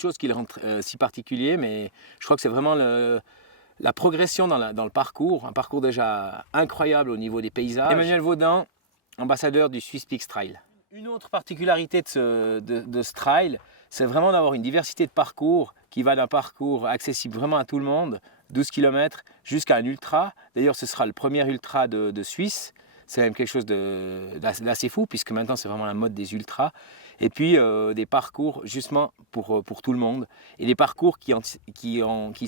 de choses qui le rendent si particulier, mais je crois que c'est vraiment la progression dans le parcours, un parcours déjà incroyable au niveau des paysages. Emmanuel Vaudin, ambassadeur du Swiss Peaks Trail. Une autre particularité de ce trail, c'est vraiment d'avoir une diversité de parcours qui va d'un parcours accessible vraiment à tout le monde, 12 km, jusqu'à un ultra. D'ailleurs, ce sera le premier ultra de Suisse. C'est même quelque chose d'assez fou, puisque maintenant c'est vraiment la mode des ultras. Et puis des parcours justement pour tout le monde. Et des parcours qui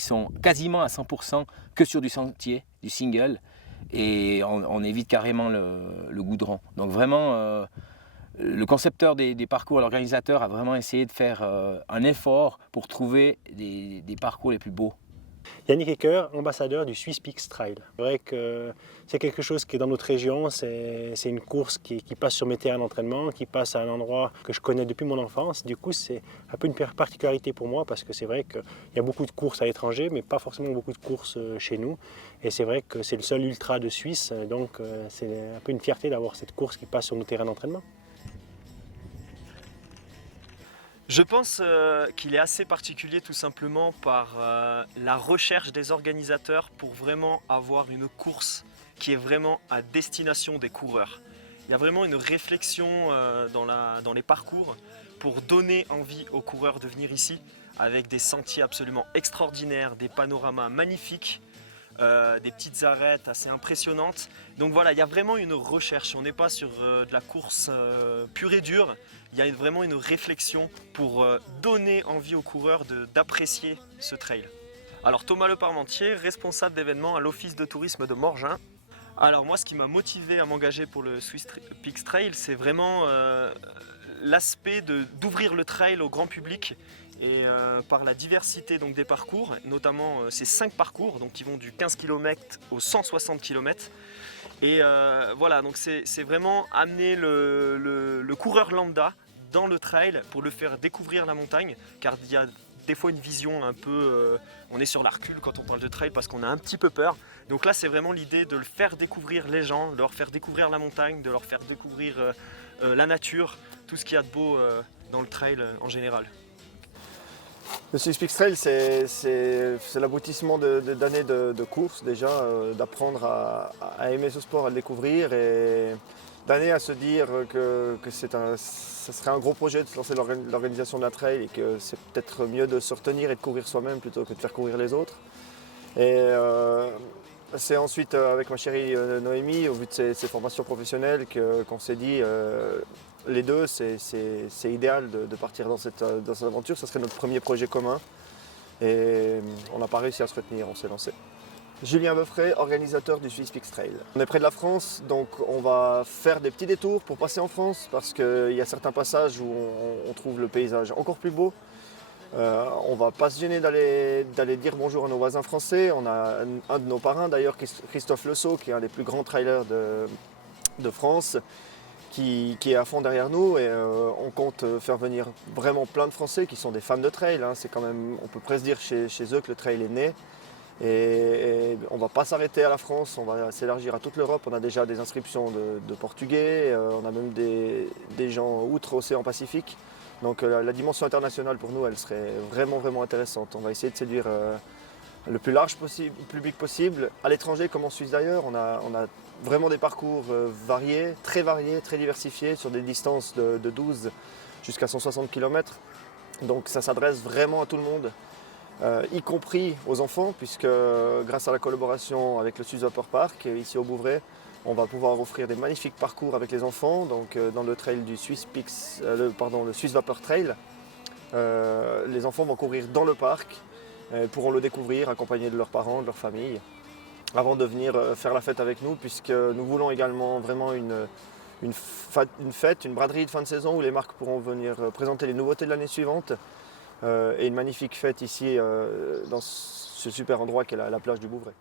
sont quasiment à 100% que sur du sentier, du single. Et on évite carrément le goudron. Donc vraiment, le concepteur des parcours, l'organisateur a vraiment essayé de faire un effort pour trouver des parcours les plus beaux. Yannick Ecker, ambassadeur du Swiss Peaks Trail. C'est vrai que c'est quelque chose qui est dans notre région, c'est une course qui passe sur mes terrains d'entraînement, qui passe à un endroit que je connais depuis mon enfance. Du coup, c'est un peu une particularité pour moi parce que c'est vrai qu'il y a beaucoup de courses à l'étranger, mais pas forcément beaucoup de courses chez nous. Et c'est vrai que c'est le seul ultra de Suisse, donc c'est un peu une fierté d'avoir cette course qui passe sur nos terrains d'entraînement. Je pense qu'il est assez particulier tout simplement par la recherche des organisateurs pour vraiment avoir une course qui est vraiment à destination des coureurs. Il y a vraiment une réflexion dans les parcours pour donner envie aux coureurs de venir ici avec des sentiers absolument extraordinaires, des panoramas magnifiques, des petites arêtes assez impressionnantes. Donc voilà, il y a vraiment une recherche, on n'est pas sur de la course pure et dure, il y a vraiment une réflexion pour donner envie aux coureurs d'apprécier ce trail. Alors Thomas Le Parmentier, responsable d'événements à l'Office de tourisme de Morgin. Alors moi, ce qui m'a motivé à m'engager pour le Swiss Peaks Trail, c'est vraiment l'aspect d'ouvrir le trail au grand public et par la diversité donc, des parcours, notamment ces 5 parcours donc, qui vont du 15 km au 160 km. Et voilà, donc c'est vraiment amener le coureur lambda dans le trail pour le faire découvrir la montagne, car il y a des fois une vision un peu, on est sur la recule quand on parle de trail parce qu'on a un petit peu peur. Donc là c'est vraiment l'idée de le faire découvrir les gens, de leur faire découvrir la montagne, de leur faire découvrir la nature, tout ce qu'il y a de beau dans le trail en général. Le Swiss Peaks Trail, c'est l'aboutissement d'années de course déjà, d'apprendre à aimer ce sport, à le découvrir et d'années à se dire que ce serait un gros projet de se lancer l'organisation d'un trail et que c'est peut-être mieux de se retenir et de courir soi-même plutôt que de faire courir les autres. Et c'est ensuite avec ma chérie Noémie, au vu de ses formations professionnelles, qu'on s'est dit les deux, c'est idéal de partir dans cette aventure. Ce serait notre premier projet commun. Et on n'a pas réussi à se retenir, on s'est lancé. Julien Beufray, organisateur du Swiss Peaks Trail. On est près de la France, donc on va faire des petits détours pour passer en France parce qu'il y a certains passages où on trouve le paysage encore plus beau. On ne va pas se gêner d'aller dire bonjour à nos voisins français. On a un de nos parrains d'ailleurs, Christophe Le Sceau, qui est un des plus grands trailers de France, qui est à fond derrière nous et on compte faire venir vraiment plein de Français qui sont des fans de trail. Hein. C'est quand même, on peut presque dire chez eux que le trail est né. Et on ne va pas s'arrêter à la France, on va s'élargir à toute l'Europe. On a déjà des inscriptions de Portugais, on a même des gens outre-océan Pacifique. Donc la dimension internationale pour nous, elle serait vraiment, vraiment intéressante. On va essayer de séduire le plus large public possible. À l'étranger comme en Suisse d'ailleurs, on a vraiment des parcours variés, très diversifiés, sur des distances de 12 jusqu'à 160 km. Donc ça s'adresse vraiment à tout le monde. Y compris aux enfants, puisque grâce à la collaboration avec le Swiss Vapor Park, ici au Bouvray, on va pouvoir offrir des magnifiques parcours avec les enfants, donc dans le trail du Swiss Vapor Trail. Les enfants vont courir dans le parc, pourront le découvrir accompagnés de leurs parents, de leur famille, avant de venir faire la fête avec nous, puisque nous voulons également vraiment une fête, une braderie de fin de saison où les marques pourront venir présenter les nouveautés de l'année suivante. Et une magnifique fête ici dans ce super endroit qu'est la plage du Bouvray.